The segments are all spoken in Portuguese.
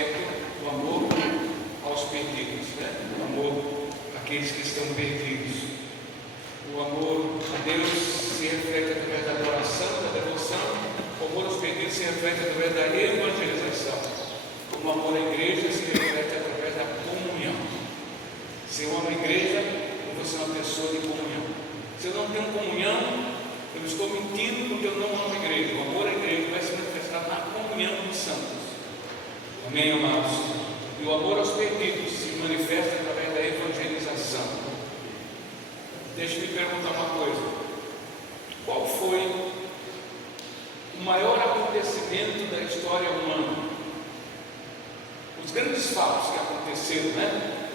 aspecto do amor aos perdidos, né? O amor àqueles que estão perdidos. O amor a Deus se reflete através da adoração, da devoção. O amor aos perdidos se reflete através da evangelização. O amor à igreja se reflete através da comunhão. Se eu amo a igreja, eu vou ser uma pessoa de comunhão. Se eu não tenho comunhão, eu estou mentindo porque eu não amo a igreja. O amor à igreja vai se manifestar na comunhão dos santos. Amém, amados? E o amor aos perdidos se manifesta através da evangelização. Deixa-me perguntar uma coisa. Qual foi o maior acontecimento da história humana? Os grandes fatos que aconteceram, né?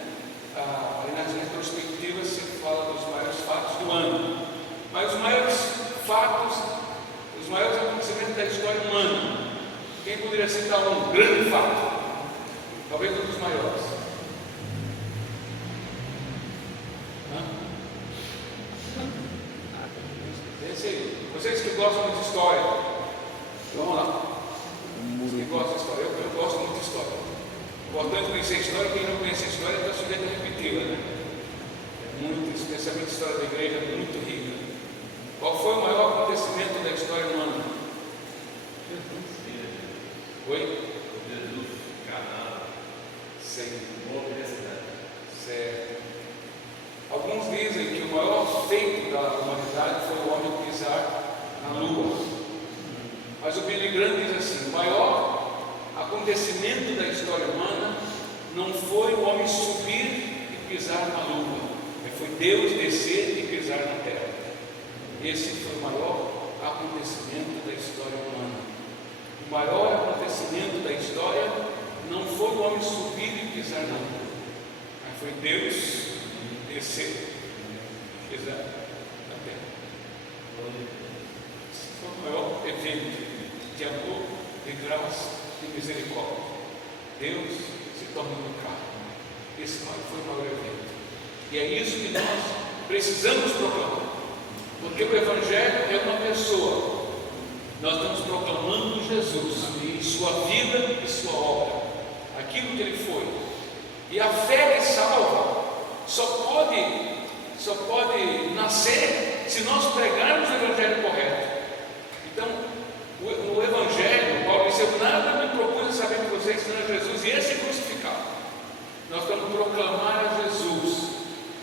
Ali nas retrospectivas se fala dos maiores fatos do ano. Mas os maiores fatos, os maiores acontecimentos da história humana, quem poderia citar um grande fato? Talvez um dos maiores. Esse aí. Vocês que gostam de história, vamos lá. Os que gostam de história, eu gosto muito de história. Importante conhecer a história, quem não conhece a história está sujeito a repeti-la, né? É muito, especialmente a história da igreja, é muito rica. Qual foi o maior acontecimento da história humana? Oi? Jesus, Canaã. Certo. Alguns dizem que o maior feito da humanidade foi o homem pisar na lua. Mas o Billy Graham diz assim: o maior acontecimento da história humana não foi o homem subir e pisar na lua, foi Deus descer e pisar na terra. Esse foi o maior acontecimento da história humana. O maior acontecimento da história não foi o homem subir e pisar na lua, mas foi Deus descer e pisar na terra. Esse foi o maior evento de amor, de graça, de misericórdia. Deus se tornando carne. Esse foi o maior evento. E é isso que nós precisamos proclamar. Porque o Evangelho é uma pessoa. Nós estamos proclamando Jesus, sua vida e sua obra, aquilo que ele foi. E a fé que salva só pode nascer se nós pregarmos o Evangelho correto. Então, o Evangelho, Paulo disse: eu nada me propus a saber de vocês senão Jesus e esse crucificado. Nós vamos proclamar a Jesus.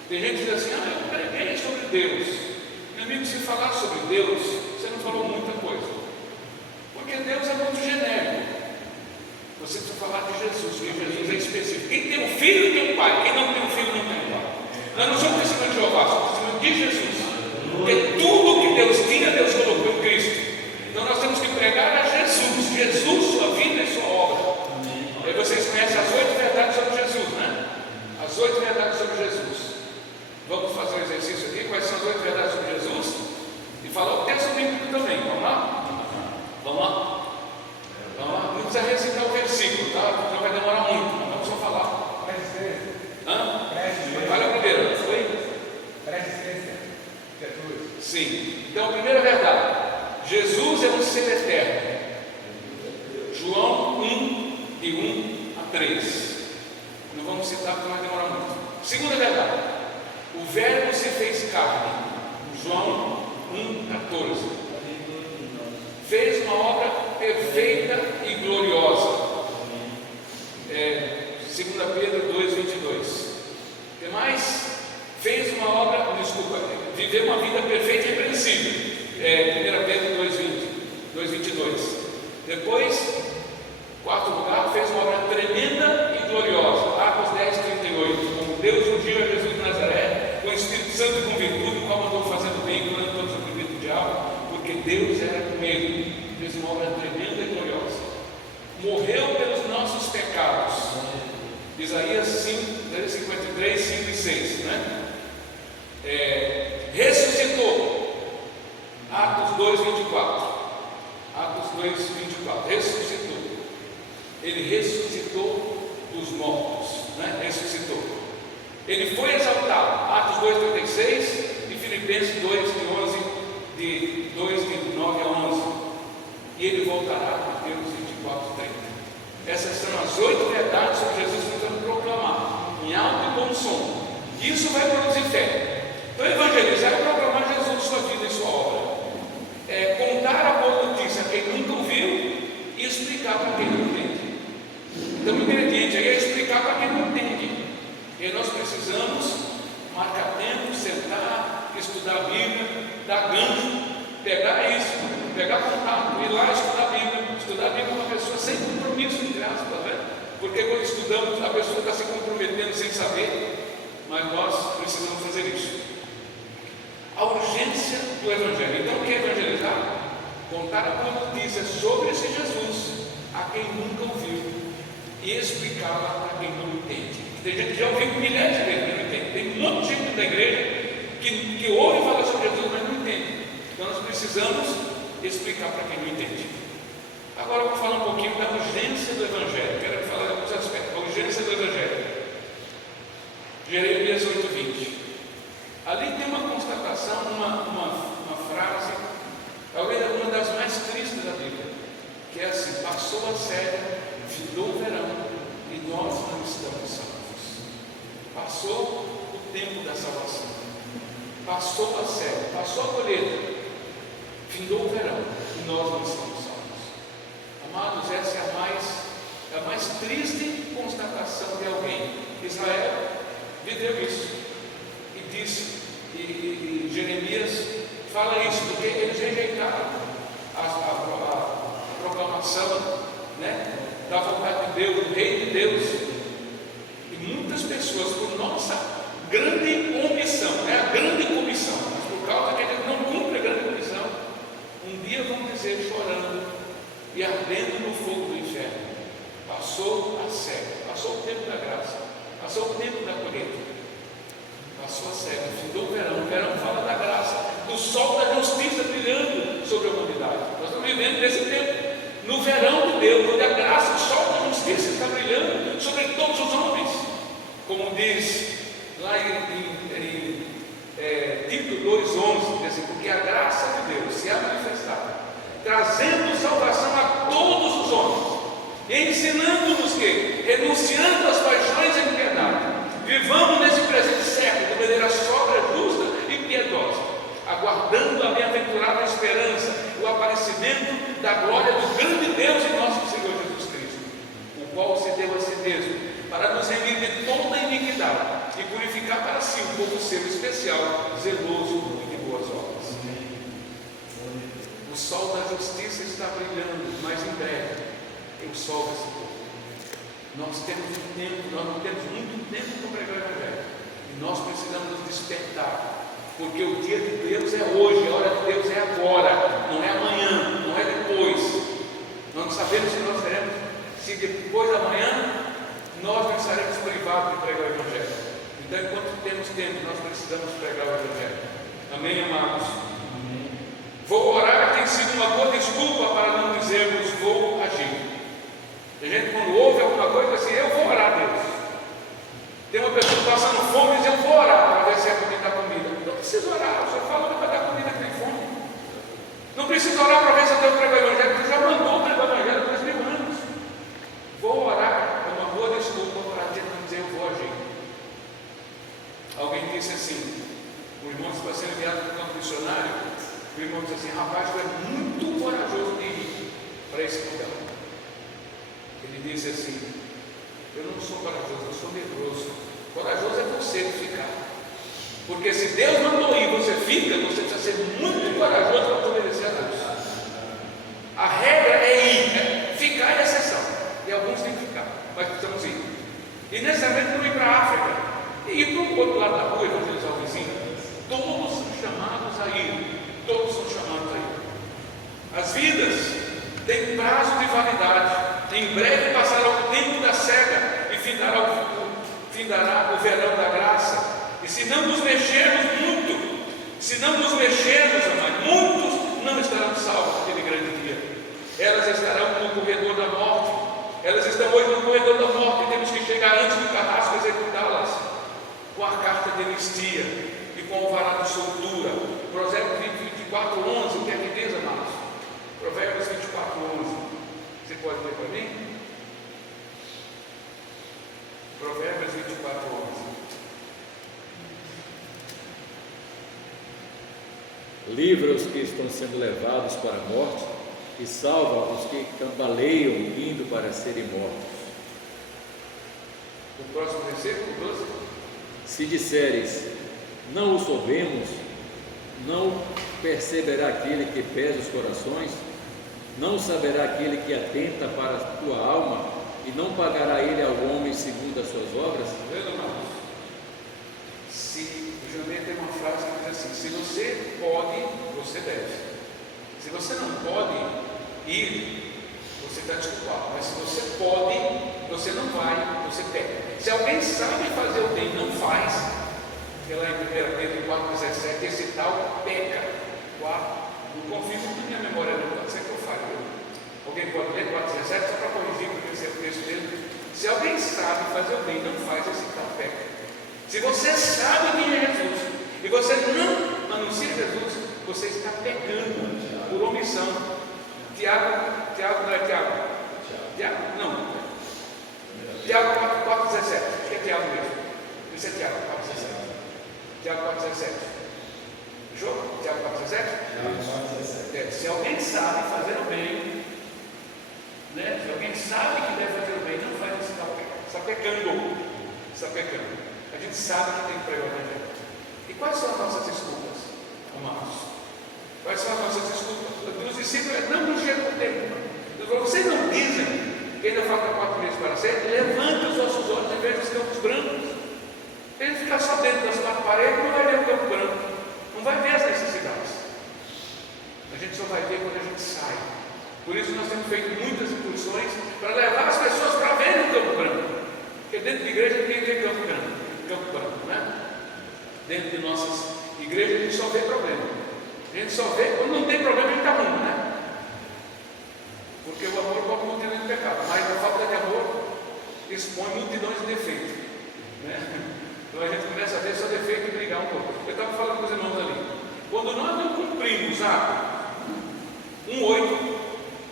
Tem gente que diz assim: eu preguei sobre Deus. Meu amigo, se falar sobre Deus, você não falou muita coisa, porque Deus é muito genérico. Você precisa falar de Jesus, porque Jesus é específico. Quem tem um filho tem um pai, quem não tem um filho não tem um pai. Nós não somos testemunhos de Jeová, somos testemunhos de Jesus, porque tudo que Deus tinha, Deus colocou em Cristo. Então nós temos que pregar a Jesus, sua vida e sua obra. E aí vocês conhecem as 8 verdades sobre Jesus, né? As 8 verdades sobre Jesus. Vamos fazer um exercício aqui, quais são as 8 verdades sobre Jesus? E falar o texto bíblico também, vamos lá? Vamos lá? Vamos lá? Não precisa recitar o versículo, tá? Não vai demorar muito, mas vamos só falar. Fala primeiro, foi? Sim. Então, a primeira verdade: Jesus é um ser eterno. João 1, de 1 a 3. Não vamos citar porque não vai demorar muito. Segunda verdade: o Verbo se fez carne. João 1,14. Fez uma obra perfeita e gloriosa. 2 Pedro 2,22. O que mais? Fez uma obra, viveu uma vida perfeita e irrepreensível. 1 Pedro 2,22. Depois, quarto lugar, fez uma obra tremenda e gloriosa. Atos 10,38. Como Deus ungiu a Jesus de Nazaré com o Espírito Santo e com virtude, o qual mandou fazendo bem, curando todos os oprimidos do diabo, porque Deus era com ele. Fez uma obra tremenda e gloriosa. Morreu pelos nossos pecados. Isaías 53, 5 e 6, né? Ressuscitou. Atos 2,24. Atos 2,24. Ressuscitou. Ele ressuscitou dos mortos, né? Ressuscitou. Ele foi exaltado. Atos 2,36 e Filipenses 2, de 9 a 11. E ele voltará, Mateus 24, 30. Essas são as 8 verdades sobre Jesus que nós vamos proclamar, em alto e bom som. Isso vai produzir fé. Então, evangelizar é proclamar Jesus, sua vida e sua obra. É contar a boa notícia a quem nunca ouviu e explicar para quem não entende. Então, o ingrediente aí é explicar para quem não entende. E aí nós precisamos marcar tempo, sentar, estudar a Bíblia, dar gancho, pegar isso, pegar contato, ir lá estudar a Bíblia com uma pessoa sem compromisso, entre aspas, tá vendo? Porque quando estudamos, a pessoa está se comprometendo sem saber, mas nós precisamos fazer isso. A urgência do Evangelho. Então, o que é evangelizar? Contar a boa notícia sobre esse Jesus a quem nunca ouviu e explicá-la para quem não entende. Tem gente que já ouviu milhares de vezes, mas não entende. Tem um monte de gente da igreja que ouve falar sobre Jesus, mas não entende. Então, nós precisamos explicar para quem não entende. Agora eu vou falar um pouquinho da urgência do Evangelho. Quero falar de alguns aspectos. A urgência do Evangelho. Jeremias 8:20. Ali tem uma constatação, uma frase, talvez uma das mais tristes da Bíblia, que é assim: passou a série, findou o verão e nós não estamos salvos. Passou o tempo da salvação, passou a série, passou a colheita, findou o verão e nós não estamos salvos. Amados, essa é a mais triste constatação de alguém. Israel viveu isso e disse, e Jeremias fala isso, porque eles rejeitaram a proclamação, né, da vontade de Deus, do Rei de Deus. E muitas pessoas, por nossa grande omissão, a grande comissão, mas por causa que a gente não cumpre a grande comissão, um dia vão dizer chorando e ardendo no fogo do inferno: passou a série, passou o tempo da graça, passou o tempo da colheita, passou a série, findou o verão fala da graça, do sol da justiça brilhando sobre a humanidade. Nós estamos vivendo nesse tempo, no verão de Deus, onde a graça, o sol da justiça está brilhando sobre todos os homens, como diz lá em Tito 2:11, diz assim: porque a graça de Deus se há manifestado, trazendo salvação a todos os homens, e ensinando-nos que, renunciando às paixões e impiedade, vivamos nesse presente século de maneira sóbria, justa e piedosa, aguardando a bem-aventurada esperança, o aparecimento da glória do grande Deus e nosso Senhor Jesus Cristo, o qual se deu a si mesmo para nos remir de toda a iniquidade e purificar para si um povo seu especial, zeloso e de boas obras. O sol da justiça está brilhando, mas em breve o sol vai se pôr. Nós temos um tempo, nós não temos muito tempo para pregar o Evangelho, e nós precisamos nos despertar, porque o dia de Deus é hoje, a hora de Deus é agora, não é amanhã, não é depois. Nós não sabemos se nós teremos, se depois da manhã nós não estaremos privados de pregar o Evangelho. Então, enquanto temos tempo, nós precisamos pregar o Evangelho. Amém, amados? Vou orar tem sido uma boa desculpa para não dizermos vou agir. Tem gente quando ouve alguma coisa assim: eu vou orar a Deus. Tem uma pessoa passando fome e diz: eu vou orar para ver se é para me dar comida. Não precisa orar, você fala que vai dar comida que tem fome. Não precisa orar para ver se Deus prega o Evangelho, porque já mandou pregar o Evangelho há 2000 anos. Vou orar é uma boa desculpa para não dizer eu vou agir. Alguém disse assim: o irmão vai ser enviado para o campo missionário. O irmão disse assim: rapaz, tu é muito corajoso de ir para esse lugar. Ele disse assim: eu não sou corajoso, eu sou medroso. Corajoso é você que ficar, porque se Deus mandou ir, você fica, você precisa ser muito corajoso para obedecer a Deus. A regra é ir, ficar é exceção, e alguns têm que ficar, mas precisamos ir. E necessariamente não ir para a África, e ir para o outro lado da rua, evangelizar o vizinho. Todos são chamados a ir, todos são chamados a ir. As vidas têm prazo de validade. Em breve passará o tempo da cega e findará o verão da graça. E se não nos mexermos muito, amados, muitos não estarão salvos naquele grande dia. Elas estarão no corredor da morte. Elas estão hoje no corredor da morte e temos que chegar antes do carrasco executá-las com a carta de anistia e com o alvará de soltura. Provérbios 24:11, o que é que diz, amados? Provérbios 24:11. Você pode ler para mim? livra os que estão sendo levados para a morte e salva os que cambaleiam indo para serem mortos. O próximo versículo, 12. Se disseres, não o soubemos, não perceberá aquele que pesa os corações, não saberá aquele que atenta para a tua alma, e não pagará ele ao homem segundo as suas obras? Vendo, irmãos? Se, o Jamê tem uma frase que diz assim: se você pode, você deve. Se você não pode ir, você está desculpado. Mas se você pode, você não vai, você peca. Se alguém sabe fazer o bem e não faz, que lá em 1 Pedro 4,17, esse tal peca. Não confio muito na minha memória, não pode ser que eu fale. Alguém pode ler 4,17 só para corrigir, porque esse é o texto dele. Se alguém sabe fazer o bem e não faz, esse tal peca. Se você sabe quem é Jesus e você não anuncia Jesus, você está pecando por omissão. Tiago não é Tiago? Tiago? Não. Tiago 4,17. Acho que é Tiago mesmo. Isso é Tiago 4,17. Tiago 4,17. Fechou? Tiago 4,17? Se alguém sabe fazer o bem, né? Se alguém sabe que deve fazer o bem, não faz, isso, está pecando. Está pecando. A gente sabe que tem que pregar o evangelho. E quais são as nossas desculpas, amados? Quais são as nossas desculpas? Os discípulos não nos chegam o tempo. Vocês não dizem que ainda falta 4 meses para ser? Levanta os vossos olhos e veja os campos brancos. Ele ficar só dentro das 4 paredes, não vai ver o campo branco, não vai ver as necessidades. A gente só vai ver quando a gente sai. Por isso nós temos feito muitas incursões para levar as pessoas para verem o campo branco. Porque dentro de igreja ninguém vê campo branco, né? Dentro de nossas igrejas a gente só vê problema. A gente só vê, quando não tem problema, a gente está ruim, né? Porque o amor cobre multidões de pecado, mas a falta de amor expõe multidões de defeitos, né? Então a gente começa a ver só defeito e brigar um pouco. Eu estava falando com os irmãos ali, quando nós não cumprimos Atos 1,8,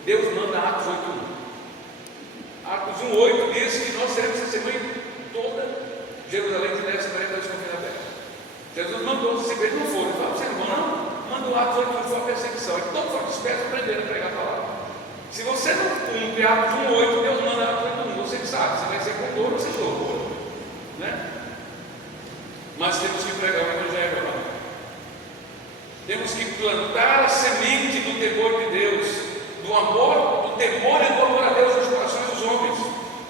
Deus manda Atos 8,1. Atos 1,8 diz que nós seremos testemunha toda Jerusalém de 10 40 anos com a terra. Jesus mandou os discípulos, não foram, falaram, vocês não vão não? Mandou Atos 8,1, foi a perseguição, e todos foram espertos aprenderam a pregar a palavra. Se você não cumpre Atos 1,8, Deus manda Atos 8,1, você sabe, você vai ser com ou sem dor, né? Mas temos que pregar o evangelho, irmão. Temos que plantar a semente do temor de Deus, do amor, do temor e do amor a Deus nos corações dos homens.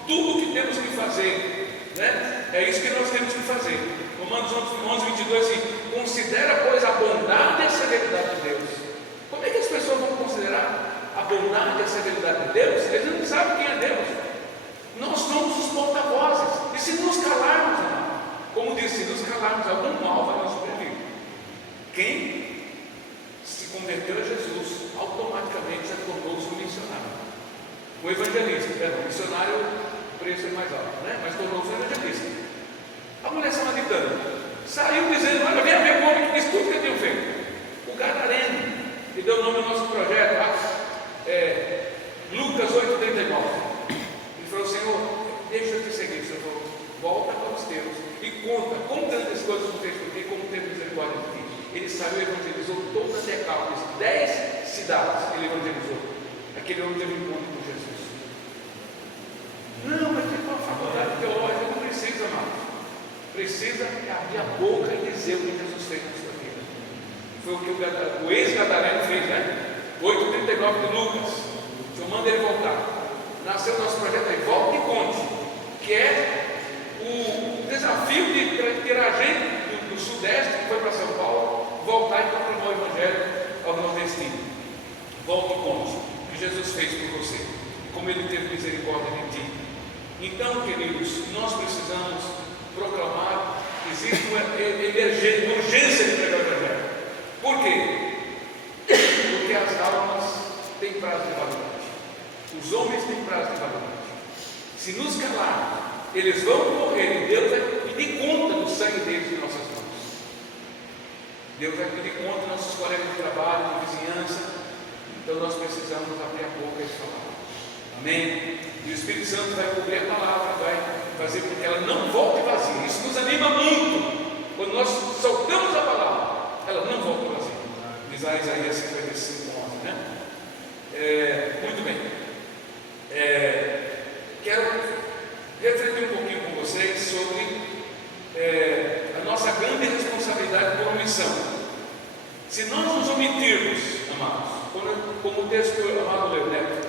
Tudo o que temos que fazer, né? É isso que nós temos que fazer. Romanos 11:22 diz: considera, pois, a bondade e a severidade de Deus. Como é que as pessoas vão considerar a bondade e a severidade de Deus? Eles não sabem quem é Deus. Nós somos os porta-vozes. E se nos calarmos, irmão, como disse, se nos calarmos, algum mal vai nos sobreviver. Quem se converteu a Jesus, automaticamente já tornou-se um missionário. O evangelista, missionário, o preço é mais alto, né? Mas tornou-se um evangelista. A mulher samaritana saiu dizendo: olha, vem ver o homem que diz tudo que eu tenho feito. O gadareno, que deu o nome ao nosso projeto, Lucas 8,39. Ele falou: Senhor, deixa eu te seguir. O Senhor falou: volta para os teus e conta como grandes coisas tu fez por ti, como teve misericórdia de ti. Ele saiu e evangelizou toda a Decápolis, 10 cidades ele evangelizou. Aquele homem teve um encontro com Jesus. Não, mas tem uma faculdade teológica, não precisa mais. Precisa abrir a boca e dizer o que Jesus fez na sua vida. Foi o que o ex-gadareno fez, né? 8,39 de Lucas. O Senhor manda ele voltar. Nasceu o nosso projeto aí, volta e conte, que é o desafio de ter a gente do Sudeste, que foi para São Paulo, voltar e proclamar o Evangelho ao nordestino. Volte e conte o que Jesus fez por você, como Ele teve misericórdia de ti. Então, queridos, nós precisamos proclamar. Existe uma urgência de pregar o Evangelho. Por quê? Porque as almas têm prazo de validade. Os homens têm prazo de validade. Se nos calarmos, eles vão morrer e Deus vai pedir conta do sangue deles em nossas mãos. Deus vai pedir conta dos nossos colegas de trabalho, de vizinhança. Então nós precisamos abrir a boca e falar. Amém? E o Espírito Santo vai cobrir a palavra, vai fazer com que ela não volte vazia. Isso nos anima muito. Quando nós soltamos a palavra, ela não volta vazia. Diz utilizar Isaías 55:11, né? Muito bem. Quero refletir um pouquinho com vocês sobre a nossa grande responsabilidade por omissão. Se nós nos omitirmos, amados, como o texto amado leu, né?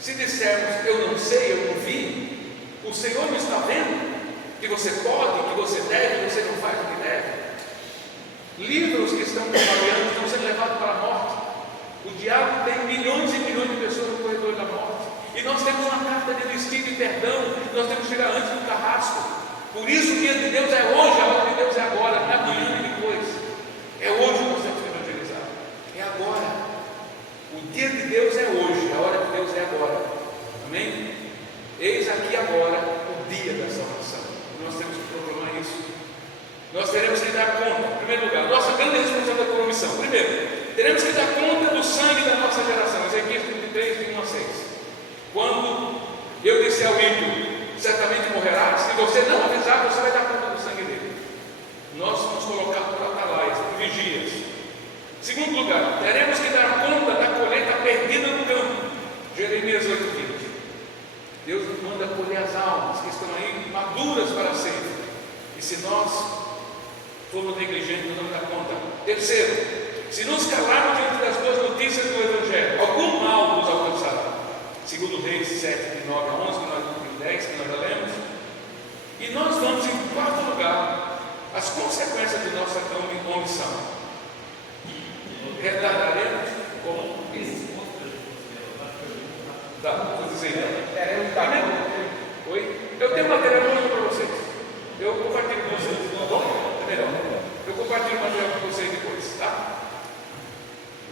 Se dissermos, eu não sei, eu não vi, o Senhor não está vendo que você pode, que você deve, você não faz o que deve. Livros que estão trabalhando estão sendo levados para a morte. O diabo tem milhões e milhões de pessoas no corredor da morte. E nós temos uma carta de destino e perdão. Nós temos que chegar antes do carrasco. Por isso o dia de Deus é hoje, a hora de Deus é agora, não é amanhã e depois. É hoje que nós temos que evangelizar. É agora. O dia de Deus é hoje, a hora de Deus é agora. Amém? Eis aqui agora o dia da salvação. Nós temos que proclamar isso. Nós teremos que dar conta, em primeiro lugar, nossa grande responsabilidade por omissão. Primeiro, teremos que dar conta do sangue da nossa geração. Ezequiel 33, de 1 a 6. Quando eu disse ao ímpio, certamente morrerás, se você não avisar, você vai dar conta do sangue dele. Nós vamos colocar por atalaias, por vigias. Segundo lugar, teremos que dar conta da colheita perdida no campo. Jeremias 8:20. Deus nos manda colher as almas que estão aí maduras para sempre. E se nós formos negligentes, não vamos dar conta. Terceiro, se nos calarmos diante das boas notícias do Evangelho, algum mal nos alcançará. Segundo Reis 7, de 9 a 11, que nós vamos 10, que nós já lemos. E nós vamos, em quarto lugar, as consequências de nossa omissão. Retardaremos como isso. Tá, vou dizer. Oi? Eu tenho material novo para vocês. Eu compartilho com vocês. Tá bom? É melhor. Eu compartilho o material com vocês depois, tá?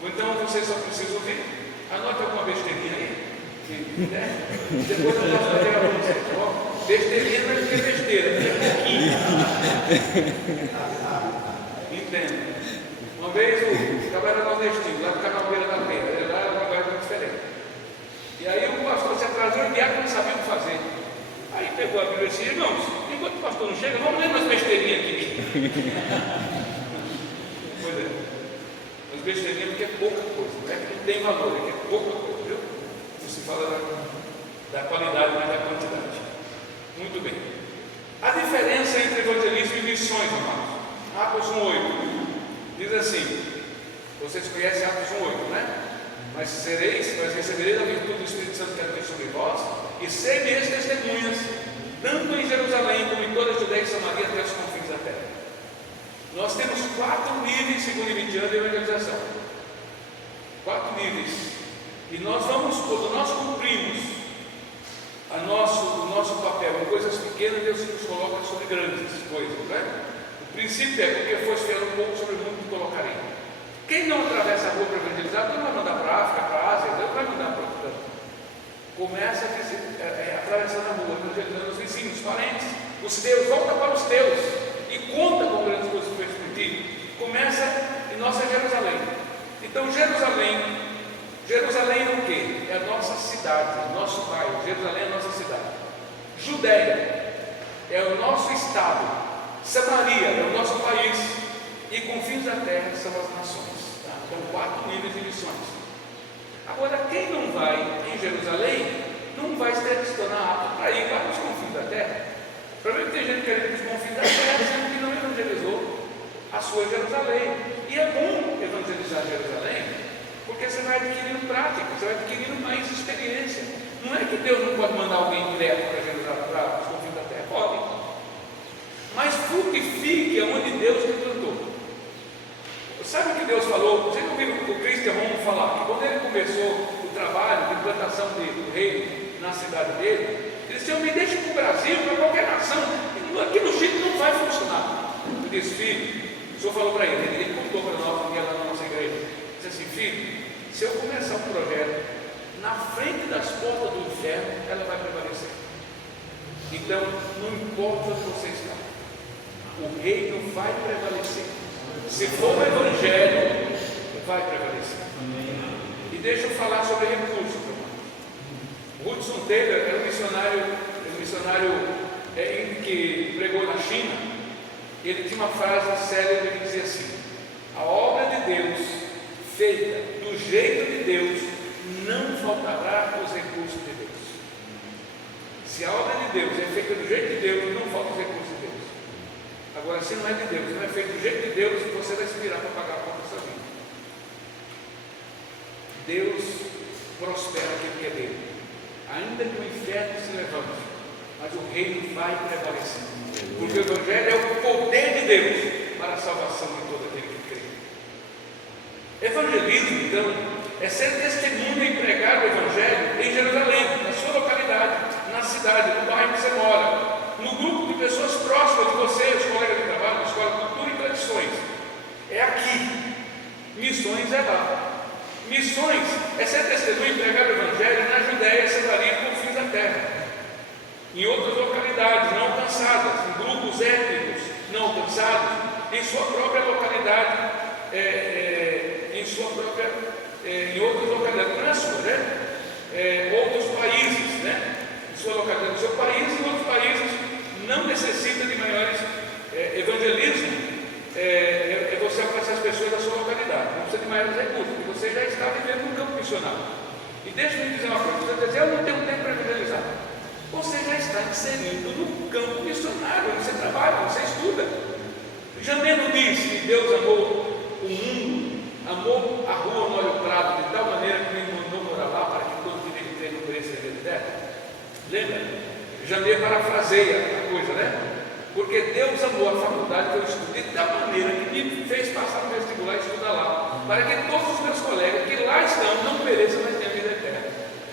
Então vocês só precisam ouvir. Anote alguma besteirinha aí. Depois eu faço material para vocês. Besteirinha não é porque besteira, é pouquinho. Entendo. Uma vez o cabelo nordestino, lá do canal Beira da Penha, ele lá é um lugar muito diferente. E aí o pastor se atrasou e o diácono não sabia o que fazer. Aí pegou a Bíblia e disse, irmãos, enquanto o pastor não chega, vamos ler umas besteirinhas aqui. Pois é. Mas besteirinha porque é pouca coisa, não é que não tem valor, é que é pouca coisa, viu? Não se fala da qualidade, mas da quantidade. Muito bem. A diferença entre evangelismo e missões, amados. Atos 1:8 diz assim, vocês conhecem Atos 1:8, né? Mas recebereis a virtude do Espírito Santo que habita sobre vós, e sereis testemunhas, tanto em Jerusalém como em toda a Judeia e Samaria até os confins da terra. Nós temos 4 níveis, segundo Emitiano, de evangelização. 4 níveis. E nós cumprimos o nosso papel em coisas pequenas, Deus nos coloca sobre grandes coisas, né? O princípio é, porque foste fiel um pouco, sobre o mundo te colocarei. Quem não atravessa a rua para evangelizar, Deus não vai mandar para a África, para a Ásia, Deus vai mandar para outro canto. Começa atravessando a rua, evangelizando os vizinhos, os parentes, os teus, volta para os teus e conta com grandes coisas que fez por ti. Começa em nossa Jerusalém. Então Jerusalém é o quê? É a nossa cidade, o nosso bairro. Jerusalém é a nossa cidade. Judéia é o nosso estado. Samaria é o nosso país. E confins da terra são as nações. Tá? São 4 níveis de missões. Agora, quem não vai em Jerusalém, não vai se tornar apto para ir para os confins da terra. O problema é que tem gente que quer ir para os confins da terra, sendo que não evangelizou a sua Jerusalém. E é bom evangelizar Jerusalém, porque você vai adquirindo prática, você vai adquirindo mais experiência. Não é que Deus não pode mandar alguém direto para Jerusalém, para os confins da terra. Pode. Mas frutifique onde Deus te plantou. Sabe o que Deus falou? Vocês ouviram o Christian Romo falar que quando ele começou o trabalho de plantação do reino na cidade dele, ele disse, me deixa para o Brasil, para qualquer nação, aqui no Chile não vai funcionar. Eu disse, filho, o senhor falou para ele contou para nós um dia lá na nossa igreja, ele disse assim, filho, se eu começar um projeto, na frente das portas do inferno, ela vai prevalecer. Então, não importa onde você está, o reino vai prevalecer. Se for o evangelho, vai prevalecer. E deixa eu falar sobre recursos. Hudson Taylor era um missionário que pregou na China. Ele tinha uma frase célebre que dizia assim: a obra de Deus feita do jeito de Deus, não faltará os recursos de Deus. Se a obra de Deus é feita do jeito de Deus, não falta os recursos de Deus. Agora, se não é de Deus, não é feito do jeito de Deus, você vai se virar para pagar a conta sozinho. Deus prospera aquele que é dele. Ainda que o inferno se levante, mas o reino vai prevalecer. Porque o Evangelho é o poder de Deus para a salvação de todo aquele que crê. Evangelismo, então, é ser testemunho e pregar o Evangelho em Jerusalém, na sua localidade, na cidade, no bairro que você mora, no grupo de pessoas próximas de você, os colegas de trabalho, na escola, cultura e tradições. É aqui. Missões é lá. Missões é ser testemunho e pregar o Evangelho na Judéia, Samaria e confins da terra. Em outras localidades não alcançadas, em grupos étnicos não alcançados, em sua própria localidade, em outras localidades, não é sua, né? Outros países, né? Em sua localidade, no seu país e em outros países, não necessita de maiores evangelismo. É você alcançar as pessoas da sua localidade, não precisa de maiores recursos, porque você já está vivendo no campo missionário. E deixa eu dizer uma coisa: você vai dizer, eu não tenho tempo para evangelizar. Você já está inserido no campo missionário, onde você trabalha, onde você estuda. Jameno diz que Deus amou o mundo, amou a rua no olho prado, de tal maneira que me mandou morar lá, para que todos que nele não pereçam a vida eterna. Lembra? Jameno parafraseia a coisa, né? Porque Deus amou a faculdade que eu estudei de tal maneira que me fez passar no vestibular e estudar lá, para que todos os meus colegas que lá estão não pereçam, mas tenham vida eterna.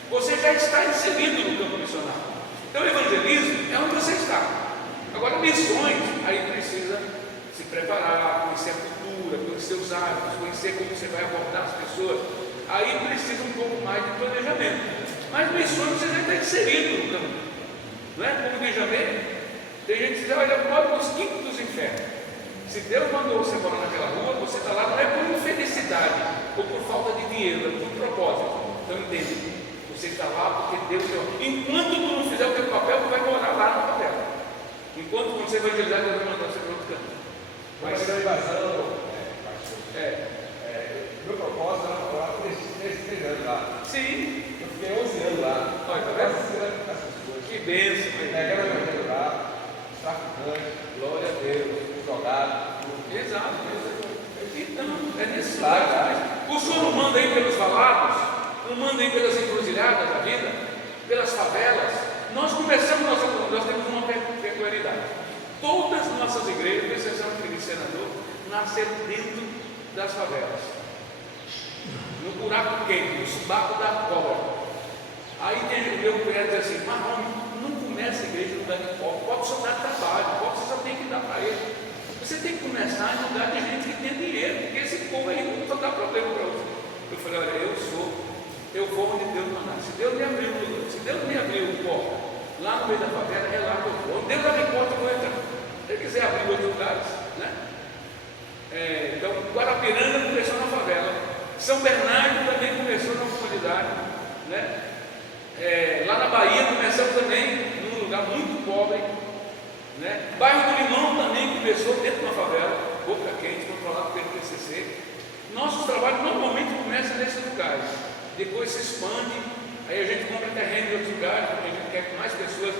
Você já está inserido no campo missionário. Então, o evangelismo é onde você está. Agora, missões, aí precisa se preparar, conhecer a cultura, conhecer os hábitos, conhecer como você vai abordar as pessoas. Aí precisa um pouco mais de planejamento. Mas missões você já está inserido no campo. Não é? Como diz Jameno, tem gente que diz, olha, eu moro nos quintos dos infernos. Se Deus mandou você morar naquela rua, você está lá não é por infelicidade ou por falta de dinheiro, é por propósito. Então entende. Você está lá porque Deus deu. Enquanto tu não fizer o teu papel, tu vai morar lá no papel. Enquanto você vai evangelizar, Deus vai mandar você para outro canto. Mas a invasão, meu propósito era morar 3 anos lá. Sim. Eu fiquei 11 anos lá. Olha, tá vendo? Essas coisas. Que bênção. Pegando o evangelho lá, os traficantes, Glória a Deus. os drogados. Exato. Então, é nesse lugar. O Senhor não manda aí pelos valados, não manda aí pelas encruzilhadas da vida, pelas favelas. Nós temos uma peculiaridade. Todas as nossas igrejas, com exceção do senador, nasceram dentro das favelas, no buraco quente, no subaco da cobra. Aí tem o meu cunhado diz assim, mas homem, não começa a igreja no lugar de pobre, pode só dar trabalho, pode você só tem que dar para ele. Você tem que começar em lugar de gente que tem dinheiro, porque esse povo aí não só dá problema para você. Eu falei, olha, eu vou onde Deus mandar. Se Deus me abriu o porta lá no meio da favela, é lá que eu vou. Onde Deus abre porta, eu vou entrar. Se ele quiser abrir outros lugares, né? Então, Guarapiranga começou na favela, São Bernardo também começou na comunidade, né? Lá na Bahia começamos também num lugar muito pobre, né? Bairro do Limão também começou dentro de uma favela, Boca Quente, controlado pelo PCC. Nossos trabalhos normalmente começam nesses lugares, depois se expande, aí a gente compra terreno em outros lugares, porque a gente quer que mais pessoas,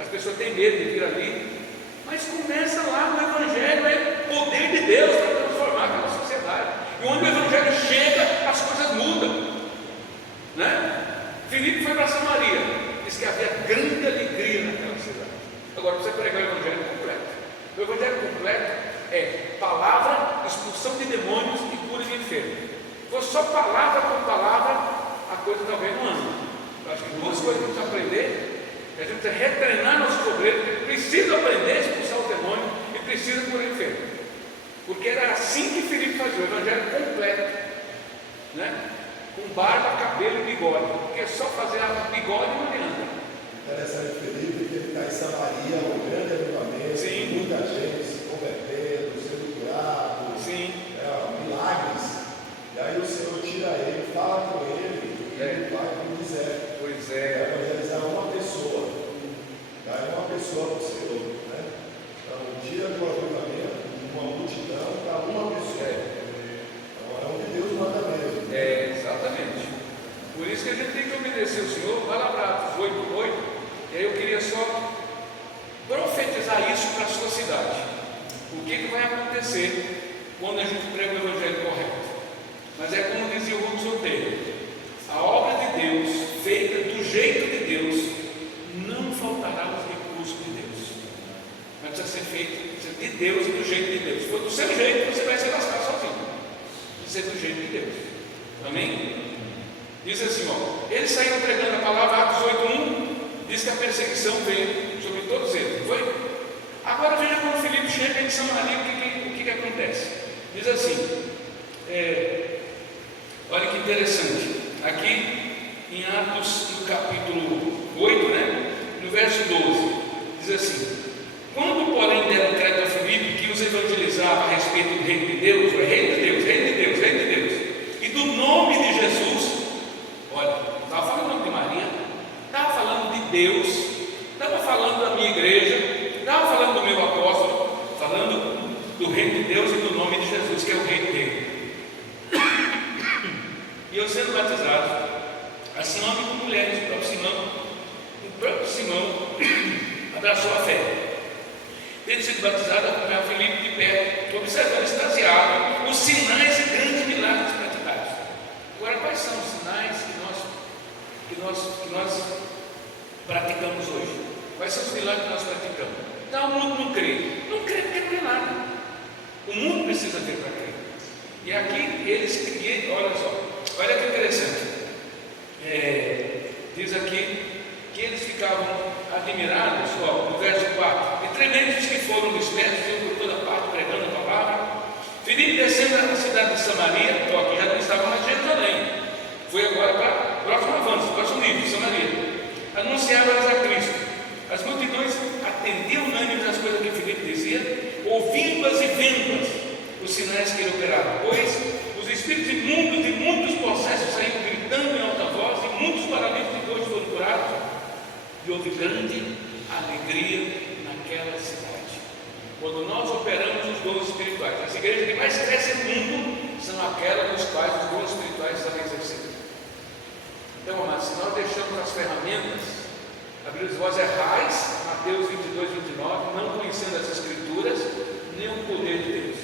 as pessoas têm medo de vir ali, mas começa lá no Evangelho, é o poder de Deus para transformar aquela sociedade, e onde o Evangelho chega, as coisas mudam, né? Filipe foi para Samaria, disse que havia grande alegria naquela cidade. Agora você pregar o Evangelho completo. O Evangelho completo é palavra, expulsão de demônios e cura de enfermo. Se fosse só palavra por palavra, a coisa talvez não anda. Eu acho que duas coisas que a gente precisa aprender. A gente precisa retreinar nossos obreiros, precisa aprender a expulsar o demônio e precisa curar o enfermo. Porque era assim que Filipe fazia, o Evangelho completo, né? Com barba, cabelo e bigode, porque só fazer a bigode não adianta. Interessante, Felipe, que ele está em Samaria, um grande avivamento, muita gente se convertendo, sendo curado, milagres. E aí o Senhor tira ele, fala com ele, e ele vai como quiser. Pois Vai evangelizar uma pessoa, dá uma pessoa para o Senhor, né? Então, tira do avivamento uma multidão para uma pessoa. Então, é onde Deus manda mesmo. E aí eu queria só profetizar isso para a sua cidade. O que vai acontecer quando a gente prega o Evangelho correto? Mas é como dizia o Ruth Solteiro: a obra de Deus, feita do jeito de Deus, não faltará os recursos de Deus. Mas precisa ser feito de Deus e do jeito de Deus. Se for do seu jeito, você vai se lascar sozinho. Precisa ser do jeito de Deus. Amém? Diz assim, ó, eles saíram pregando a palavra, Atos 8:1, diz que a perseguição veio sobre todos eles, não foi? Agora veja quando Filipe chega em Samaria, o que acontece? Diz assim, olha que interessante, aqui em Atos, no capítulo 8, né, no verso 12, diz assim: quando, porém, deram crédito a Filipe, que os evangelizava a respeito do reino de Deus, o reino de Deus, reino de Deus, reino de Deus, e do nome de Jesus, olha, não estava falando de Maria, estava falando de Deus, estava falando da minha igreja, estava falando do meu apóstolo, falando do reino de Deus e do nome de Jesus, que é o rei do reino. E eu sendo batizado, assim homem como mulheres, o próprio Simão abraçou a fé. Tendo sido batizado, acompanhava Filipe de perto, observando extasiado os sinais e grandes milagres praticados. Agora, quais são os sinais que nós praticamos hoje? Quais são os milagres que nós praticamos? Então, o mundo não crê. Não crê porque não é nada. O mundo precisa ver para crer. E aqui, olha só, olha que interessante. Diz aqui que eles ficavam admirados, no verso 4, e tremendos que foram dispersos por toda parte, pregando a palavra. Filipe, descendo da cidade de Samaria, que já não estava mais em Jerusalém, foi agora para o próximo avanço, próximo nível, Samaria, anunciava-lhes a Cristo. As multidões atendiam unânimes às coisas que Filipe dizia, ouvindo-as e vendo-as, os sinais que ele operava, pois os espíritos imundos de muitos possessos saíram gritando em alta voz, e muitos paralíticos de hoje foram curados, e houve grande alegria naquela cidade. Quando nós operamos os dons espirituais, as igrejas que mais crescem no mundo são aquelas nos quais os dons espirituais são exercidos. Então, amados, se nós deixamos as ferramentas, abrir os vós errais, Mateus 22, 29, não conhecendo as Escrituras, nem o poder de Deus.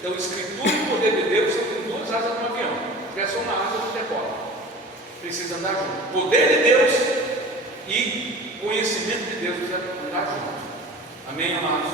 Então, Escritura e o poder de Deus são como duas asas de um avião. Se tiver só uma asa, não decola. Precisa andar junto. Poder de Deus e conhecimento de Deus precisa andar junto. Amém, amados?